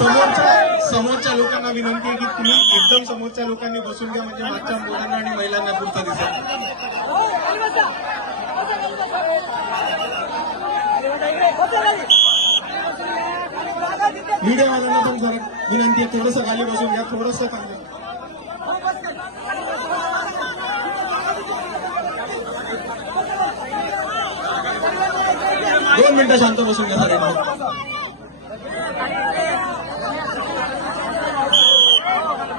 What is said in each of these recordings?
समोरच्या लोकांना विनंती आहे की तुम्ही एकदम समोरच्या लोकांनी बसून घ्या, म्हणजे मागच्या मुलांना आणि महिलांना पुरता दिसेल. मीडियावाल्यांना पण जरा विनंती आहे, थोडंसं खाली बसून घ्या, थोडंसं चांगलं. 2 मिनिटं शांत बसून घ्या सगळ्यांना.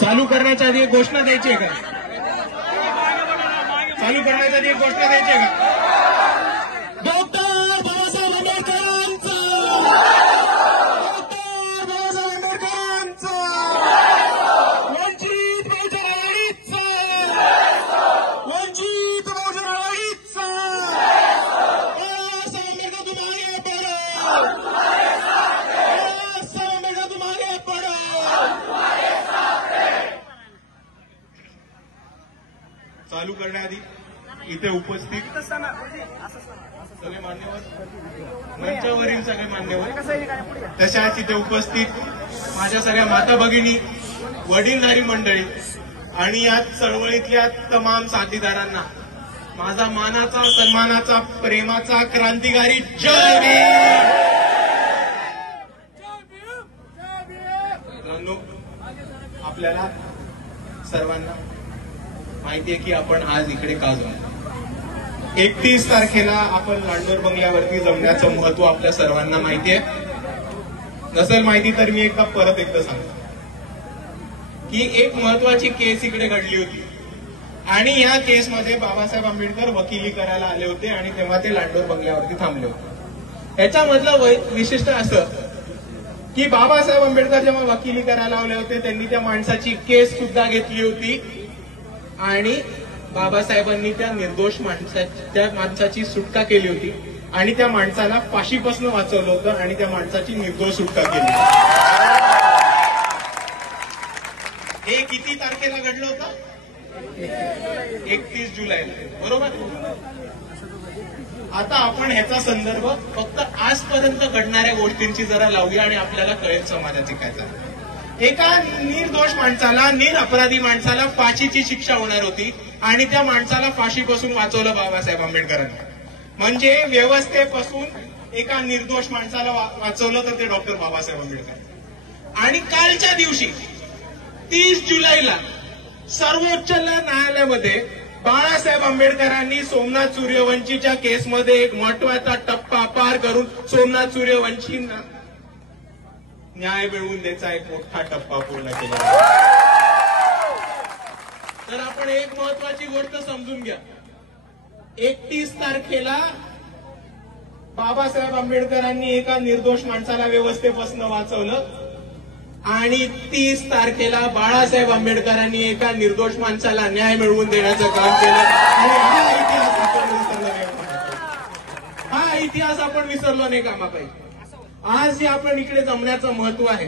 चालू करण्याच्या आधी एक घोषणा द्यायची आहे का? चालू करण्याच्या आधी एक घोषणा द्यायची आहे का? डॉक्टर बाबासाहेब आंबेडकरांचं, डॉक्टर बाबासाहेब आंबेडकरांचं, वंचित बहुजन आघाडीचं, वंचित बहुजन आघाडीचं. बाबासाहेब आंबेडकर तुम्हारे पडो, बाबासाहेब आंबेडकर तुम्हारे पडो. चालू करण्याआधी इथे उपस्थित सगळे मान्यवर, मंचावरील सगळे मान्यवर, तशाच इथे उपस्थित माझ्या सगळ्या माता भगिनी, वडीलधारी मंडळी आणि या चळवळीतल्या तमाम साथीदारांना माझा मानाचा, सन्मानाचा, प्रेमाचा क्रांतिकारी जय भीम. आपल्याला सर्वांना माहिती आहे की आपण आज इकडे का जमलो. 31 तारखेला आपण लांडोर बंगल्यावरती जमण्याचं महत्व आपल्या सर्वांना माहिती आहे. नसेल माहिती तर मी परत एकदा सांगतो की एक महत्वाची केस इकडे घडली होती आणि या केसमध्ये बाबासाहेब आंबेडकर वकिली करायला आले होते आणि तेव्हा ते लांडोर बंगल्यावरती थांबले होते. याच्यामधलं विशिष्ट असं की बाबासाहेब आंबेडकर जेव्हा वकिली करायला आले होते त्यांनी त्या माणसाची केस सुद्धा घेतली होती आणि बाबासाहेबांनी त्या निर्दोष माणसाची सुटका केली होती आणि त्या माणसाला फाशीपासून वाचवलं होतं आणि त्या माणसाची निर्दोष सुटका केली. हे किती तारखेला घडलं होतं? 31 जुलैला, बरोबर. आता आपण ह्याचा संदर्भ फक्त आजपर्यंत घडणाऱ्या गोष्टींची जरा लावूया आणि आपल्याला कळेल समाजाचे काय चाललं. एका निर्दोष माणसाला, निरपराधी माणसाला फाशीची शिक्षा होणार होती आणि त्या माणसाला फाशीपासून वाचवलं बाबासाहेब आंबेडकरांनी. म्हणजे व्यवस्थेपासून एका निर्दोष माणसाला वाचवलं तर ते डॉक्टर बाबासाहेब आंबेडकर. आणि कालच्या दिवशी 30 जुलैला सर्वोच्च न्यायालयामध्ये बाळासाहेब आंबेडकरांनी सोमनाथ सूर्यवंशीच्या केसमध्ये एक महत्वाचा टप्पा पार करून सोमनाथ सूर्यवंशींना न्याय मिळवून द्यायचा एक मोठा टप्पा पूर्ण केला. तर आपण एक महत्वाची गोष्ट समजून घ्या. 31 तारखेला बाबासाहेब आंबेडकरांनी एका निर्दोष माणसाला व्यवस्थेपासून वाचवलं आणि 30 तारखेला बाळासाहेब आंबेडकरांनी एका निर्दोष माणसाला न्याय मिळवून देण्याचं काम केलं. हा इतिहास आपण विसरलो नाही कामा पाहिजे. आज जे आपण इकडे जमण्याचं महत्व आहे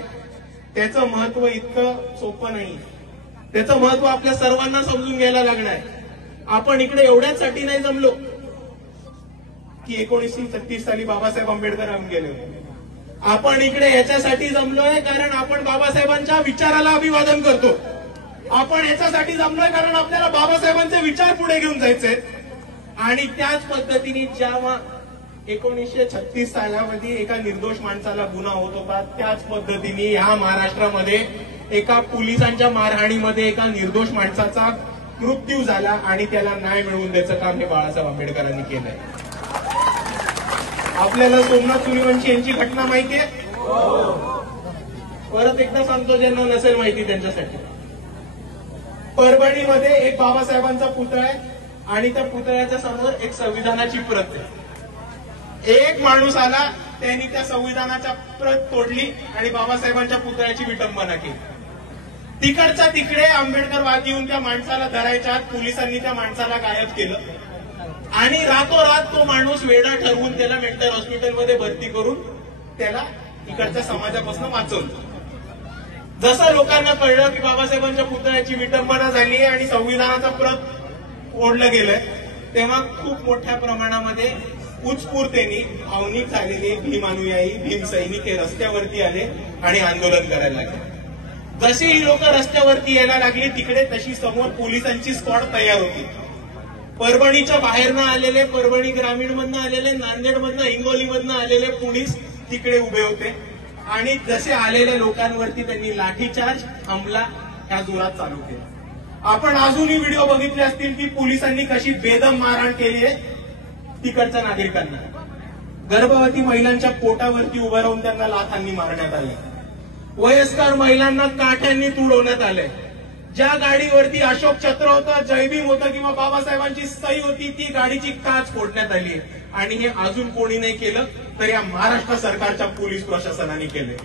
त्याचं महत्व इतकं सोपं नाही. त्याचं महत्व आपल्या सर्वांना समजून घ्यायला लागणार आहे. आपण इकडे एवढ्यासाठी नाही जमलो की 1936 साली बाबासाहेब आंबेडकर होऊन गेले. आपण इकडे याच्यासाठी जमलोय कारण आपण बाबासाहेबांच्या विचाराला अभिवादन करतो. आपण याच्यासाठी जमलोय कारण आपल्याला बाबासाहेबांचे विचार पुढे घेऊन जायचे. आणि त्याच पद्धतीने जेव्हा 1936 सालामध्ये एका निर्दोष माणसाला गुन्हा होत होता त्याच पद्धतीने ह्या महाराष्ट्रामध्ये एका पोलिसांच्या मारहाणीमध्ये एका निर्दोष माणसाचा मृत्यू झाला आणि त्याला न्याय मिळवून द्यायचं काम हे बाळासाहेब आंबेडकरांनी केलंय. आपल्याला सोमनाथ सूर्यवंशी यांची घटना माहितीये? परत एकदा सांगतो ज्यांना नसेल माहिती त्यांच्यासाठी. परभणीमध्ये एक बाबासाहेबांचा पुतळा आहे आणि त्या पुतळ्याच्या समोर एक संविधानाची प्रत आहे. एक माणूस आला, त्यांनी त्या संविधानाच्या प्रत तोडली आणि बाबासाहेबांच्या पुतळ्याची विटंबना केली. तिकडच्या तिकडे आंबेडकरवादी येऊन त्या माणसाला धरायच्या आत पोलिसांनी त्या माणसाला गायब केलं आणि रातोरात तो माणूस वेडा ठरवून त्याला मेंटल हॉस्पिटलमध्ये भरती करून त्याला इकडच्या समाजापासून वाचवलं. जसं लोकांना कळलं की बाबासाहेबांच्या पुतळ्याची विटंबना झाली आणि संविधानाचं प्रत ओढलं गेलंय तेव्हा खूप मोठ्या प्रमाणामध्ये उत्स्फूर्तेने भावनिक झालेले भीमानुयायी भीम सैनिक हे रस्त्यावरती आले आणि आंदोलन करायला लागले. जशी ही लोक रस्त्यावरती यायला लागली तिकडे तशी समोर पोलिसांची स्क्वॉड तयार होती. परभणीच्या बाहेरनं आलेले, परभणी ग्रामीणमधनं आलेले, नांदेडमधनं, हिंगोलीमधनं आलेले पोलीस तिकडे उभे होते आणि जसे आलेल्या लोकांवरती त्यांनी लाठीचार्ज, हमला ह्या जोरात चालू केला. आपण अजूनही व्हिडिओ बघितले असतील की पोलिसांनी कशी बेदम मारहाण केली आहे तिकडच्या नागरिकांना. गर्भवती महिलांच्या पोटावरती उभं राहून त्यांना लाथांनी मारण्यात आले. वयस्कर महिलांना काठ्यांनी तुडवण्यात आले. ज्या गाडीवरती अशोक चक्र होतं, जयभीम होतं किंवा बाबासाहेबांची सही होती ती गाडीची काच फोडण्यात आली. आणि हे अजून कोणी नाही केलं तर या महाराष्ट्र सरकारच्या पोलीस प्रशासनाने केले.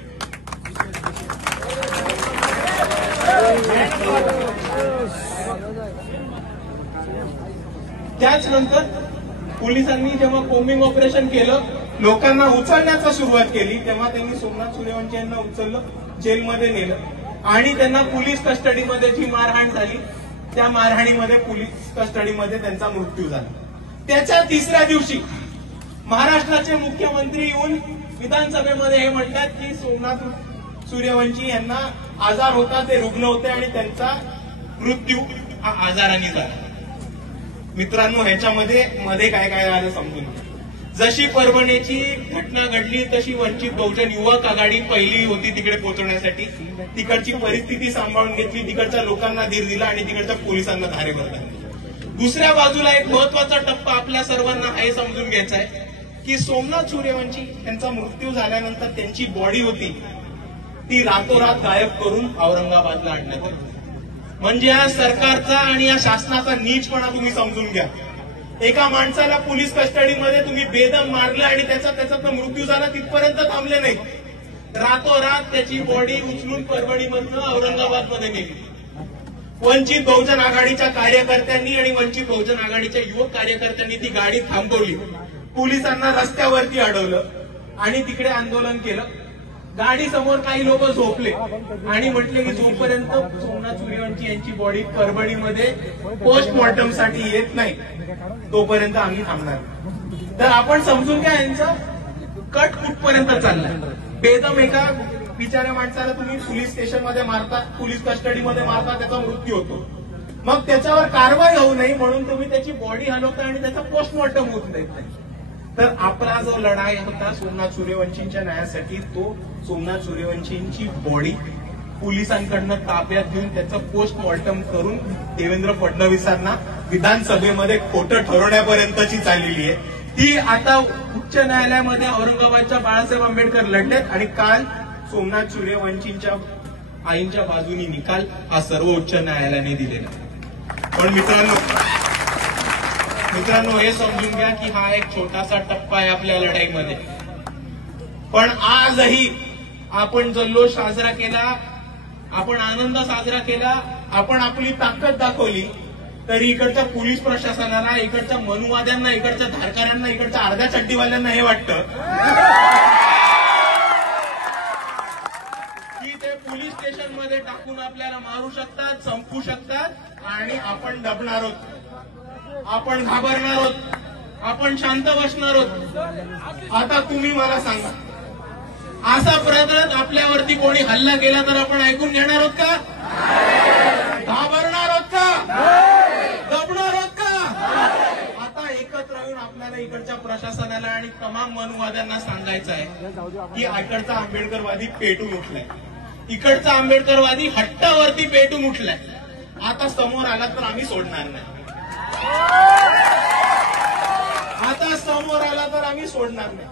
त्याचनंतर पोलिसांनी जेव्हा कोम्बिंग ऑपरेशन केलं, लोकांना उचलण्याचा सुरुवात केली, तेव्हा त्यांनी सोमनाथ सूर्यवंशी यांना उचललं, जेलमध्ये नेलं आणि त्यांना पोलीस कस्टडीमध्ये जी मारहाण झाली त्या मारहाणीमध्ये पोलीस कस्टडीमध्ये त्यांचा मृत्यू झाला. त्याच्या तिसऱ्या दिवशी महाराष्ट्राचे मुख्यमंत्री येऊन विधानसभेमध्ये हे म्हणतात की सोमनाथ सूर्यवंशी यांना आजार होता, ते रुग्ण होते आणि त्यांचा मृत्यू हा आजाराने झाला. मित्रांनो, ह्याच्यामध्ये काय काय आलं समजून. जशी परभणीची घटना घडली तशी वंचित बहुजन युवक आघाडी पहिली होती तिकडे पोहोचण्यासाठी. तिकडची परिस्थिती सांभाळून घेतली, तिकडच्या लोकांना धीर दिला आणि तिकडच्या पोलिसांना धारेवर धरले. दुसऱ्या बाजूला एक महत्वाचा टप्पा आपल्या सर्वांना हे समजून घ्यायचा आहे की सोमनाथ सूर्यवंशी यांचा मृत्यू झाल्यानंतर त्यांची बॉडी होती ती रातोरात गायब करून औरंगाबादला आणण्यात आली. म्हणजे या सरकारचा आणि या शासनाचा नीचपणा तुम्ही समजून घ्या. एका माणसाला पोलीस कस्टडीमध्ये तुम्ही बेदम मारलं आणि त्याचा मृत्यू झाला तिथपर्यंत थांबले नाही. रातोरात त्याची बॉडी उचलून परभणीमधनं औरंगाबादमध्ये नेली. वंचित बहुजन आघाडीच्या कार्यकर्त्यांनी आणि वंचित बहुजन आघाडीच्या युवक कार्यकर्त्यांनी ती गाडी थांबवली, पोलिसांना रस्त्यावरती अडवलं आणि तिकडे आंदोलन केलं. गाडी समोर काही लोक झोपले आणि म्हटले की जोपर्यंत सोमनाथ सूर्यवंशी यांची बॉडी परभणीमध्ये पोस्टमॉर्टमसाठी येत नाही तोपर्यंत आम्ही थांबणार. तर आपण समजून घ्या यांचं कट कुठपर्यंत चाललंय. बेदम एका बिचाऱ्या माणसाला तुम्ही पोलीस स्टेशनमध्ये मारता, पोलीस कस्टडीमध्ये मारता, त्याचा मृत्यू होतो. मग त्याच्यावर कारवाई होऊ नये म्हणून तुम्ही त्याची बॉडी हलवता आणि त्याचा पोस्टमॉर्टम होत नाही. तर आपला जो लढाई होता सोमनाथ सूर्यवंशींच्या न्यायासाठी, तो सोमनाथ सूर्यवंशींची बॉडी पोलिसांकडनं ताब्यात घेऊन त्याचं पोस्टमॉर्टम करून देवेंद्र फडणवीसांना विधानसभेमध्ये खोटं ठरवण्यापर्यंतची चाललेली आहे. ती आता उच्च न्यायालयामध्ये औरंगाबादच्या बाळासाहेब आंबेडकर लढलेत आणि काल सोमनाथ सूर्यवंशींच्या आईंच्या बाजूनी निकाल हा सर्व उच्च न्यायालयाने दिलेला. पण मित्रांनो हे समजून घ्या की हा एक छोटासा टप्पा आहे आपल्या लढाईमध्ये. पण आजही आपण जल्लोष साजरा केला, आपण आनंद साजरा केला, आपण आपली ताकद दाखवली, तरी इकडच्या पोलीस प्रशासनाला, इकडच्या मनुवाद्यांना, इकडच्या धारकऱ्यांना, इकडच्या अर्ध्या चड्डीवाल्यांना हे वाटतं की ते पोलीस स्टेशनमध्ये टाकून आपल्याला मारू शकतात, संपू शकतात आणि आपण दबणार आहोत, आपण घाबरणार आहोत, आपण शांत बसणार आहोत. आता तुम्ही मला सांगा, असा प्रयत्न आपल्यावरती कोणी हल्ला केला तर आपण ऐकून घेणार आहोत का? घाबरणार आहोत का? दबणार आहोत का? आता एकत्र येऊन आपल्याला इकडच्या प्रशासनाला आणि तमाम मनुवाद्यांना सांगायचं आहे की इकडचा आंबेडकरवादी पेटून उठलाय, इकडचा आंबेडकरवादी हट्टावरती पेटून उठलाय. आता समोर आला तर आम्ही सोडणार नाही, आता समोर आला तर आम्ही सोडणार नाही.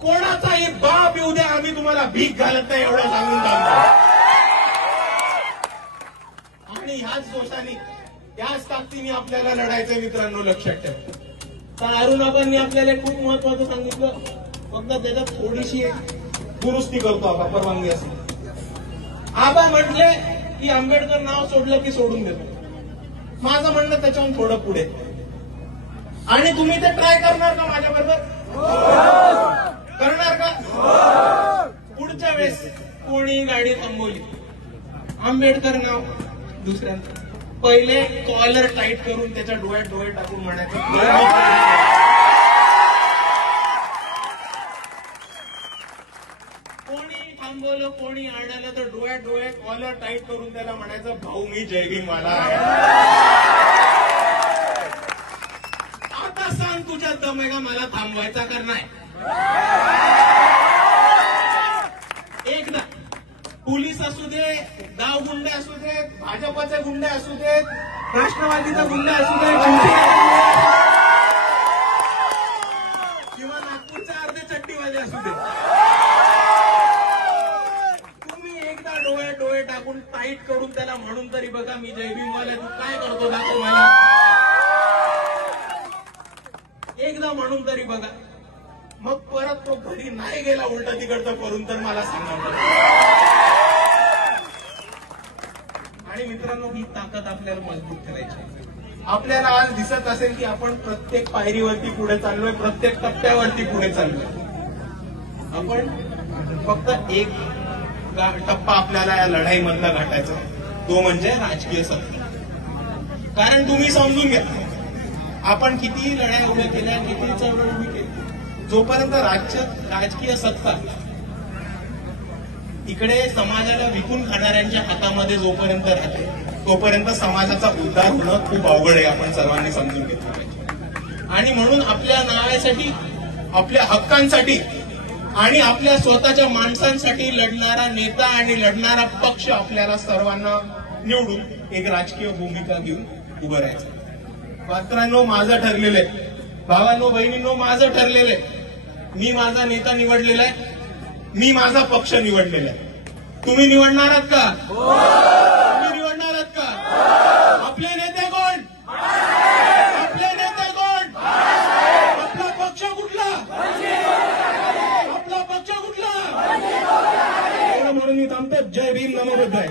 कोणाचाही बाप येऊ द्या, आम्ही तुम्हाला भीक घालत नाही एवढं सांगून टाकतो. आणि ह्याच दोषाने, याच ताकदीने आपल्याला लढायचं. मित्रांनो लक्षात ठेवा. तर अरुणाबांनी आपल्याला खूप महत्वाचं सांगितलं, फक्त त्याच्यात थोडीशी दुरुस्ती करतो आपण, परवानगी असेल. आबा म्हटले की आंबेडकर नाव सोडलं की सोडून देतो. माझं म्हणणं त्याच्याहून थोडं पुढे. आणि तुम्ही ते ट्राय करणार का माझ्या बरोबर? करणार का? पुढच्या वेळेस कोणी गाडी थांबवली, आंबेडकर नाव दुसऱ्यांदा, पहिले कॉलर टाईट करून त्याच्या डोळ्यात डोळे टाकून म्हणायचं कोणी आढळलं तर डोळ्यात डोळ्यात कॉलर टाईट करून त्याला म्हणायचं, भाऊ मी जय भीमवाला आहे. आता सांग तुझ्या दम आहे का मला थांबवायचा का नाही? एकदा पोलीस असू दे, गाव गुंडे असू देत, भाजपचे गुंडे असू देत, राष्ट्रवादीचा गुंडे असू दे, किंवा नागपूरचे अर्धे चट्टीवाले असू दे, तुम्ही एकदा डोळे डोळे टाकून टाईट करून त्याला म्हणून तरी बघा, मी जय भीमवाला, तू काय करतो दाखव मला. एकदा म्हणून तरी बघा. मग परत तो घरी नाही गेला उलटा तिकडचं करून तर मला सांगा. आणि मित्रांनो, ही ताकद आपल्याला मजबूत करायची. आपल्याला आज दिसत असेल की आपण प्रत्येक पायरीवरती पुढे चाललोय, प्रत्येक टप्प्यावरती पुढे चाललोय. आपण फक्त एक टप्पा आपल्याला या लढाईमधला गाठायचा, तो म्हणजे राजकीय सत्ता. कारण तुम्ही समजून घ्या, आपण किती लढाई उभ्या केल्या, किती चळवळ उभी केली, जोपर्यंत राजकीय सत्ता इकडे समाजाला विकून खाणाऱ्यांच्या हातामध्ये जोपर्यंत राहते, तोपर्यंत समाजाचा उद्धार होणं खूप अवघड आहे. आपण सर्वांनी समजून घेतलं पाहिजे. आणि म्हणून आपल्या नावासाठी, आपल्या हक्कांसाठी आणि आपल्या स्वतःच्या माणसांसाठी लढणारा नेता आणि लढणारा पक्ष आपल्याला सर्वांना निवडून एक राजकीय भूमिका घेऊन उभं राहायचं. मित्रांनो, माझं ठरलेलं आहे, भावांनो बहिणींनो, माझं ठरलेलं आहे. मी माझा नेता निवडलेला आहे, मी माझा पक्ष निवडलेला आहे. तुम्ही निवडणार आहात का? तुम्ही निवडणार आहात का? आपले नेते कोण? आपले नेते कोण? आपला पक्ष कुठला? आपला पक्ष कुठला? म्हणून मी थांबतो. जय भीम, नमो बुद्धाय.